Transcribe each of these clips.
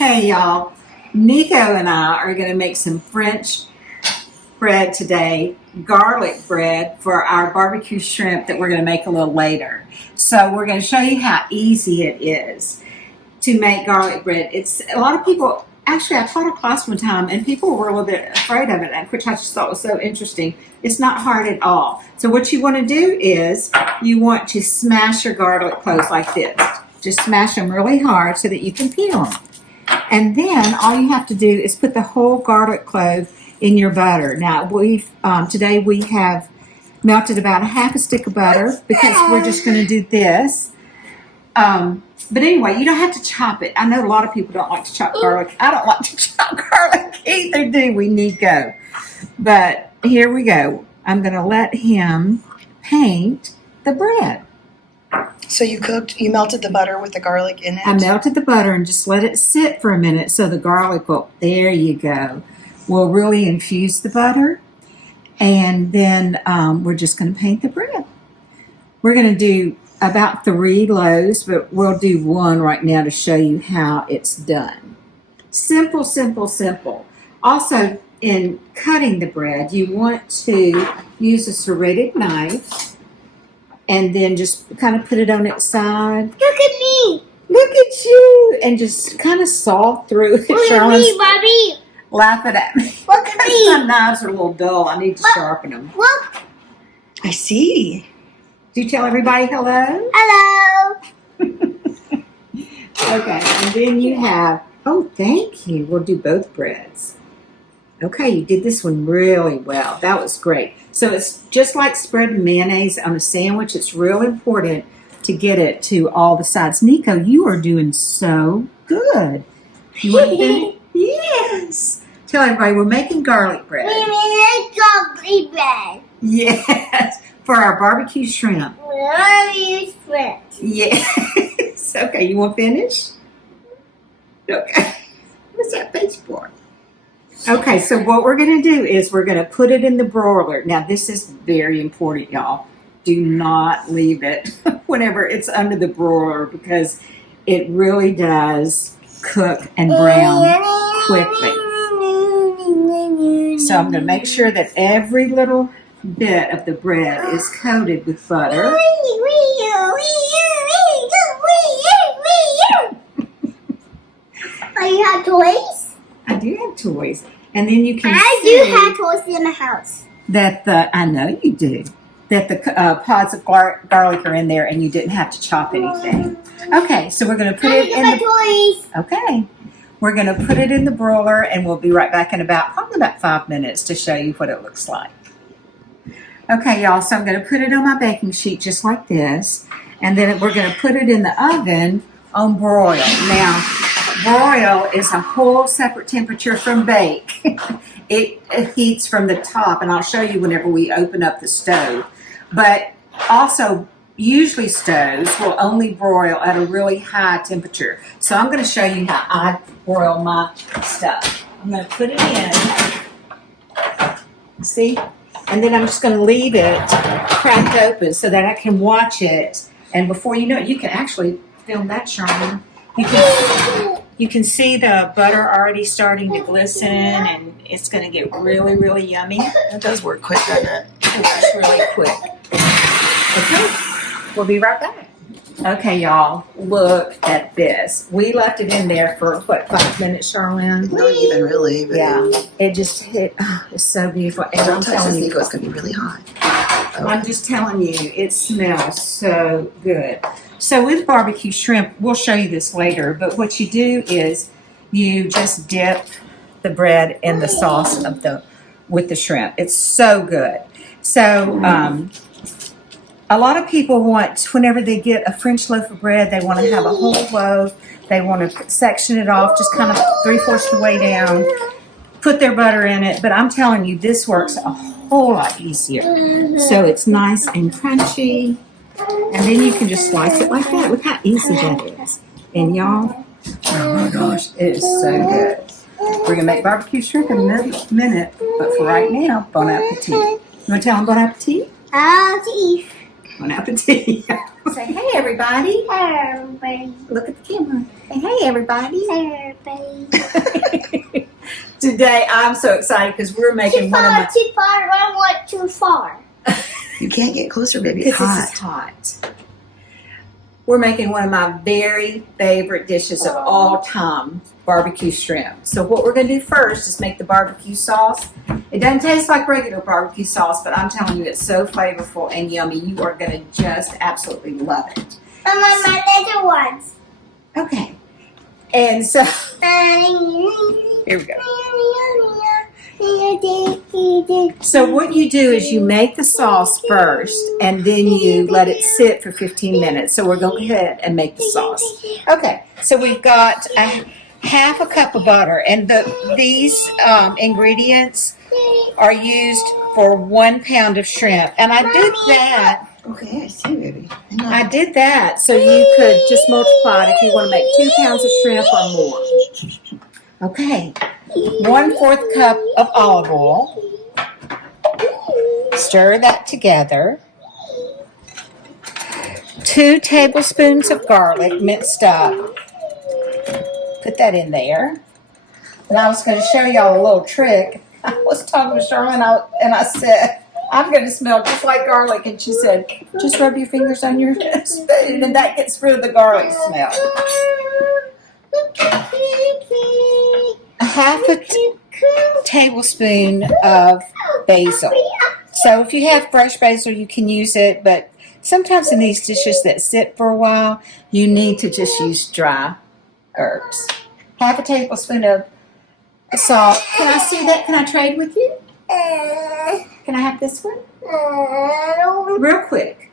Hey y'all, Nico and I are going to make some French bread today, garlic bread for our barbecue shrimp that we're going to make a little later. So we're going to show you how easy it is to make garlic bread. It's a lot of people, actually I taught a class one time and people were a little bit afraid of it, which I just thought was so interesting. It's not hard at all. So what you want to do is you want to smash your garlic cloves like this. Just smash them really hard so that you can peel them. And then all you have to do is put the whole garlic clove in your butter. Now today we have melted about a half a stick of butter because we're just going to do this. But anyway, you don't have to chop it. I know a lot of people don't like to chop garlic. I don't like to chop garlic either, do we, Nico? But here we go. I'm going to let him paint the bread. So you melted the butter with the garlic in it? I melted the butter and just let it sit for a minute so the garlic will, there you go, will really infuse the butter. And then we're just going to paint the bread. We're going to do about 3 loaves, but we'll do one right now to show you how it's done. Simple, simple, simple. Also, in cutting the bread, you want to use a serrated knife and then just kind of put it on its side. Look at me. Look at you. And just kind of saw through it. Look at me, Bobby. Laughing at me. Look at me. My knives are a little dull. I need to sharpen them. Look. I see. Do you tell everybody hello? Hello. Okay, and then you have, oh, thank you. We'll do both breads. Okay, you did this one really well. That was great. So it's just like spreading mayonnaise on a sandwich. It's real important to get it to all the sides. Nico, you are doing so good. You want to finish? Yes. Tell everybody we're making garlic bread. We made garlic bread. Yes, for our barbecue shrimp. Use shrimp. Yes. Okay, you want to finish? Okay. What's that face for? Okay, so what we're going to do is we're going to put it in the broiler. Now, this is very important, y'all. Do not leave it whenever it's under the broiler because it really does cook and brown quickly. So I'm going to make sure that every little bit of the bread is coated with butter. Oh, you have toys? I do have toys. And then you can I see do have toys in the house. that I know you do, that the pods of garlic are in there and you didn't have to chop anything. Okay, so we're going to put it in the toys. Okay. We're going to put it in the broiler and we'll be right back in probably about 5 minutes to show you what it looks like. Okay, y'all, so I'm going to put it on my baking sheet just like this. And then we're going to put it in the oven on broil. Now, broil is a whole separate temperature from bake. It heats from the top, and I'll show you whenever we open up the stove. But also, usually stoves will only broil at a really high temperature. So I'm going to show you how I broil my stuff. I'm going to put it in. See? And then I'm just going to leave it cracked open so that I can watch it. And before you know it, you can actually film that, Charmin. You can see the butter already starting to glisten, and it's going to get really, really yummy. That does work quick, doesn't it? It works really quick. Okay, we'll be right back. Okay, y'all, look at this. We left it in there for, what, 5 minutes, Charlene? Not even really. But Yeah, it just hit. Oh, it's so beautiful. And I'm telling you, it's going to be really hot. I'm just telling you, it smells so good. So with barbecue shrimp, we'll show you this later, but what you do is you just dip the bread in the sauce with the shrimp. It's so good. So a lot of people want, whenever they get a French loaf of bread, they want to have a whole loaf. They want to section it off, just kind of 3/4 the way down, put their butter in it. But I'm telling you, this works a whole lot easier. So it's nice and crunchy. And then you can just slice it like that. Look how easy that is. And y'all, oh my gosh, it is so good. We're going to make barbecue shrimp in a minute. But for right now, bon appetit. You want to tell them bon appetit? Appetit. Bon appetit. Say, hey, everybody. Everybody. Look at the camera. Say, hey, everybody. Everybody. Today, I'm so excited because we're making Too one of far, my... too far. I want too far. You can't get closer, baby. It's Because this hot. is hot. We're making one of my very favorite dishes of all time, barbecue shrimp. So what we're going to do first is make the barbecue sauce. It doesn't taste like regular barbecue sauce, but I'm telling you, it's so flavorful and yummy. You are going to just absolutely love it. And my little ones. Okay. And so, here we go. So what you do is you make the sauce first, and then you let it sit for 15 minutes. So we're going to go ahead and make the sauce. Okay, so we've got a half a cup of butter, and these ingredients are used for 1 pound of shrimp. And I did that. Okay, I see, baby. Hang on. I did that so you could just multiply it if you want to make 2 pounds of shrimp or more. Okay, 1/4 cup of olive oil. Stir that together. 2 tablespoons of garlic minced up. Put that in there. And I was going to show y'all a little trick. I was talking to Charlotte and I said, I'm going to smell just like garlic. And she said, just rub your fingers on your spoon and that gets rid of the garlic smell. Half a tablespoon of basil. So if you have fresh basil, you can use it, but sometimes in these dishes that sit for a while, you need to just use dry herbs. Half a tablespoon of salt. Can I see that? Can I trade with you? Can I have this one? Real quick.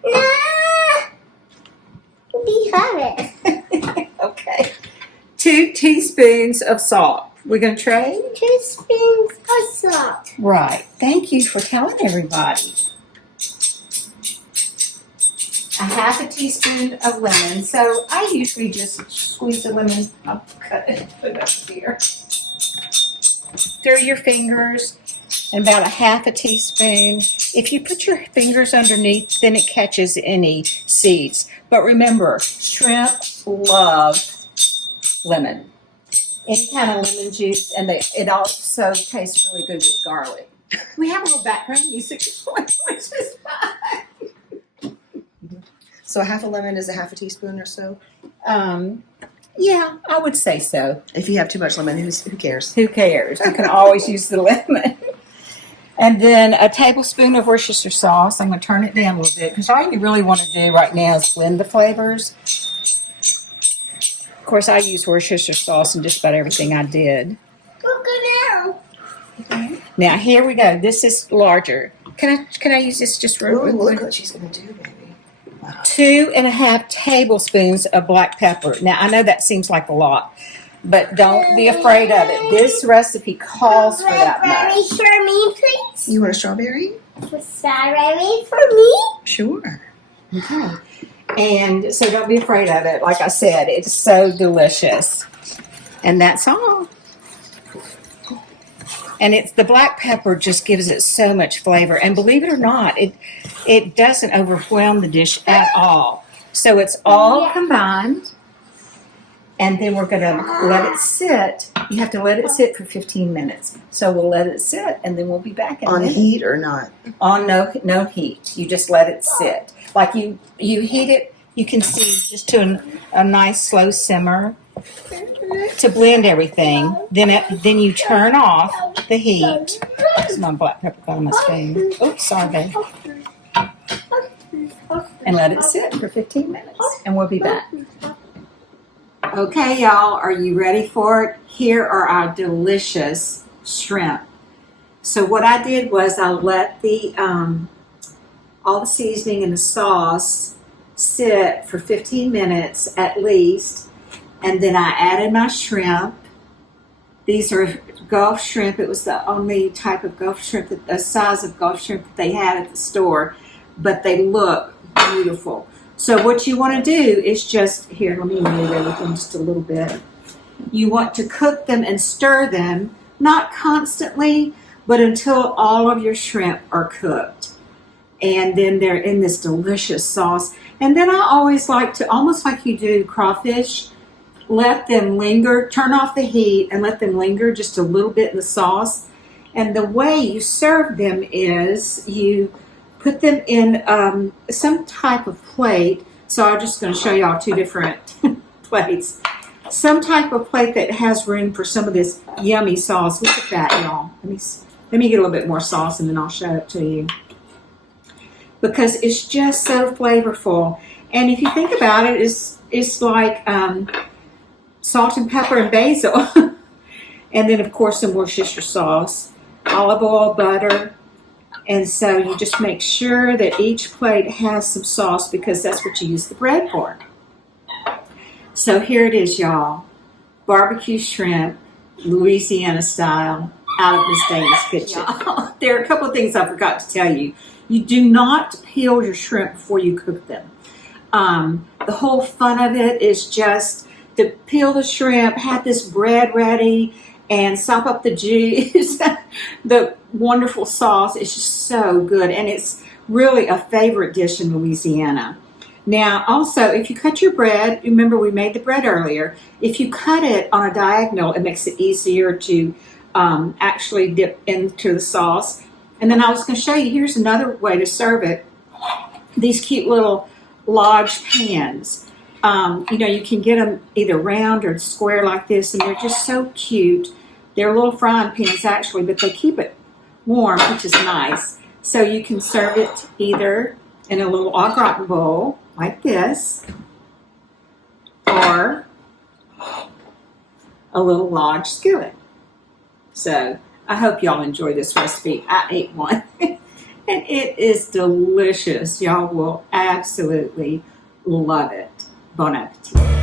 We have it. Okay. 2 teaspoons of salt. We're going to trade? 2 spoons of salt. Right. Thank you for telling everybody. A half a teaspoon of lemon. So I usually just squeeze the lemon. I'll cut it, put it up here. Through your fingers, and about a half a teaspoon. If you put your fingers underneath, then it catches any seeds. But remember, shrimp love lemon. Any kind of lemon juice, and it also tastes really good with garlic. We have a little background music, which is fine. So a half a lemon is a half a teaspoon or so? Yeah, I would say so. If you have too much lemon, who cares? Who cares? You can always use the lemon. And then a tablespoon of Worcestershire sauce. I'm going to turn it down a little bit because all you really want to do right now is blend the flavors. Of course, I use Worcestershire sauce in just about everything I did. Look at now. Now, here we go. This is larger. Can I use this just real Ooh, quick? look what she's going to do, baby. Wow. 2.5 tablespoons of black pepper. Now, I know that seems like a lot, but don't be afraid of it. This recipe calls for that much. Strawberry for me, please. You want a strawberry? Strawberry for me. Sure. Okay. And so don't be afraid of it. Like I said, it's so delicious. And that's all. And it's the black pepper just gives it so much flavor. And believe it or not, it doesn't overwhelm the dish at all. So it's all combined. And then we're going to let it sit. You have to let it sit for 15 minutes. So we'll let it sit, and then we'll be back in a On minute. heat or not? On no heat. You just let it sit. Like you heat it, you can see just to a nice slow simmer to blend everything. Then you turn off the heat. There's my black pepper got on my spoon. Oops, sorry, babe. And let it sit for 15 minutes, and we'll be back. Okay, y'all, are you ready for it? Here are our delicious shrimp. So what I did was I let the all the seasoning and the sauce sit for 15 minutes at least, and then I added my shrimp. These are Gulf shrimp. It was the only type of Gulf shrimp, the size of Gulf shrimp that they had at the store, but they look beautiful. So what you want to do is just, here, let me move everything just a little bit. You want to cook them and stir them, not constantly, but until all of your shrimp are cooked. And then they're in this delicious sauce. And then I always like to, almost like you do crawfish, let them linger, turn off the heat and let them linger just a little bit in the sauce. And the way you serve them is you put them in some type of plate. So I'm just going to show y'all two different plates. Some type of plate that has room for some of this yummy sauce. Look at that, y'all. Let me get a little bit more sauce and then I'll show it to you. Because it's just so flavorful. And if you think about it, it's like salt and pepper and basil. And then, of course, some Worcestershire sauce, olive oil, butter. And so you just make sure that each plate has some sauce because that's what you use the bread for. So here it is, y'all. Barbecue shrimp, Louisiana style, out of Miss Dana's kitchen. There are a couple of things I forgot to tell you. You do not peel your shrimp before you cook them. The whole fun of it is just to peel the shrimp, have this bread ready, and sop up the juice. The wonderful sauce is just so good, and it's really a favorite dish in Louisiana. Now, also, if you cut your bread, remember we made the bread earlier, if you cut it on a diagonal, it makes it easier to actually dip into the sauce. And then I was going to show you, here's another way to serve it. These cute little Lodge pans. You can get them either round or square like this, and they're just so cute. They're little frying pans actually, but they keep it warm, which is nice. So you can serve it either in a little au gratin bowl like this, or a little Lodge skillet. So I hope y'all enjoy this recipe. I ate one and it is delicious. Y'all will absolutely love it. Bon appetit.